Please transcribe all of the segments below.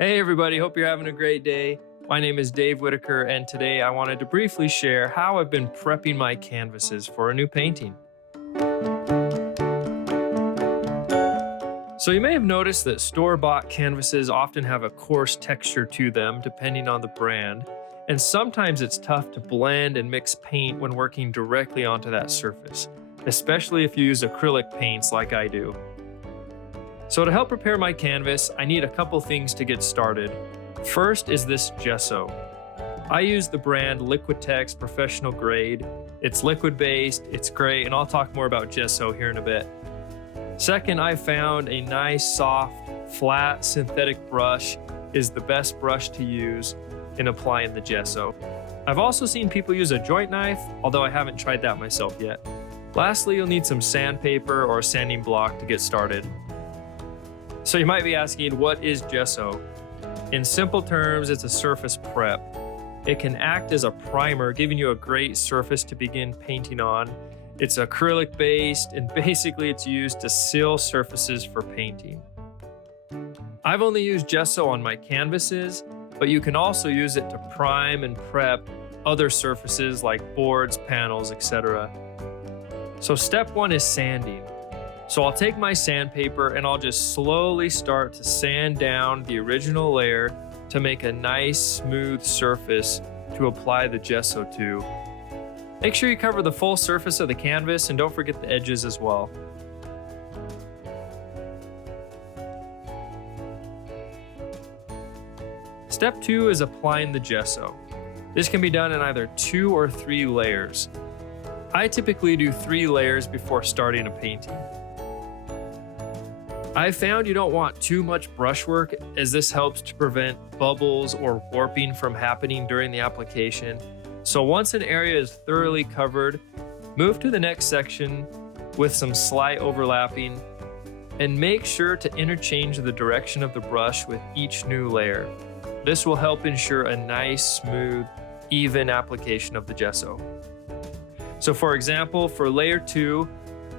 Hey everybody, hope you're having a great day. My name is Dave Whitaker, and today I wanted to briefly share how I've been prepping my canvases for a new painting. So you may have noticed that store-bought canvases often have a coarse texture to them depending on the brand, and sometimes it's tough to blend and mix paint when working directly onto that surface, especially if you use acrylic paints like I do. So to help prepare my canvas, I need a couple things to get started. First is this gesso. I use the brand Liquitex Professional Grade. It's liquid-based, it's great, and I'll talk more about gesso here in a bit. Second, I found a nice, soft, flat synthetic brush is the best brush to use in applying the gesso. I've also seen people use a joint knife, although I haven't tried that myself yet. Lastly, you'll need some sandpaper or a sanding block to get started. So you might be asking, what is gesso? In simple terms, it's a surface prep. It can act as a primer, giving you a great surface to begin painting on. It's acrylic based, and basically it's used to seal surfaces for painting. I've only used gesso on my canvases, but you can also use it to prime and prep other surfaces like boards, panels, etc. So step one is sanding. So I'll take my sandpaper and I'll just slowly start to sand down the original layer to make a nice smooth surface to apply the gesso to. Make sure you cover the full surface of the canvas and don't forget the edges as well. Step 2 is applying the gesso. This can be done in either 2 or 3 layers. I typically do 3 layers before starting a painting. I found you don't want too much brushwork, as this helps to prevent bubbles or warping from happening during the application. So once an area is thoroughly covered, move to the next section with some slight overlapping, and make sure to interchange the direction of the brush with each new layer. This will help ensure a nice, smooth, even application of the gesso. So for example, for layer 2,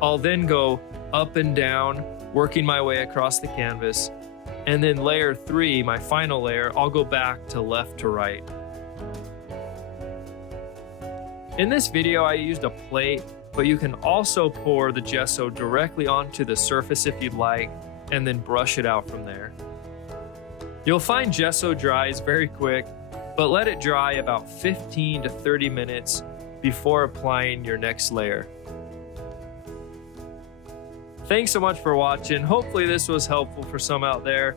I'll then go up and down, working my way across the canvas, and then layer 3, my final layer, I'll go back to left to right. In this video, I used a plate, but you can also pour the gesso directly onto the surface if you'd like, and then brush it out from there. You'll find gesso dries very quick, but let it dry about 15 to 30 minutes before applying your next layer. Thanks so much for watching. Hopefully this was helpful for some out there.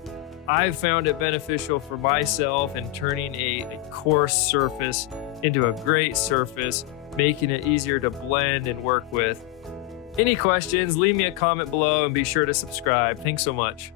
I've found it beneficial for myself in turning a coarse surface into a great surface, making it easier to blend and work with. Any questions, leave me a comment below and be sure to subscribe. Thanks so much.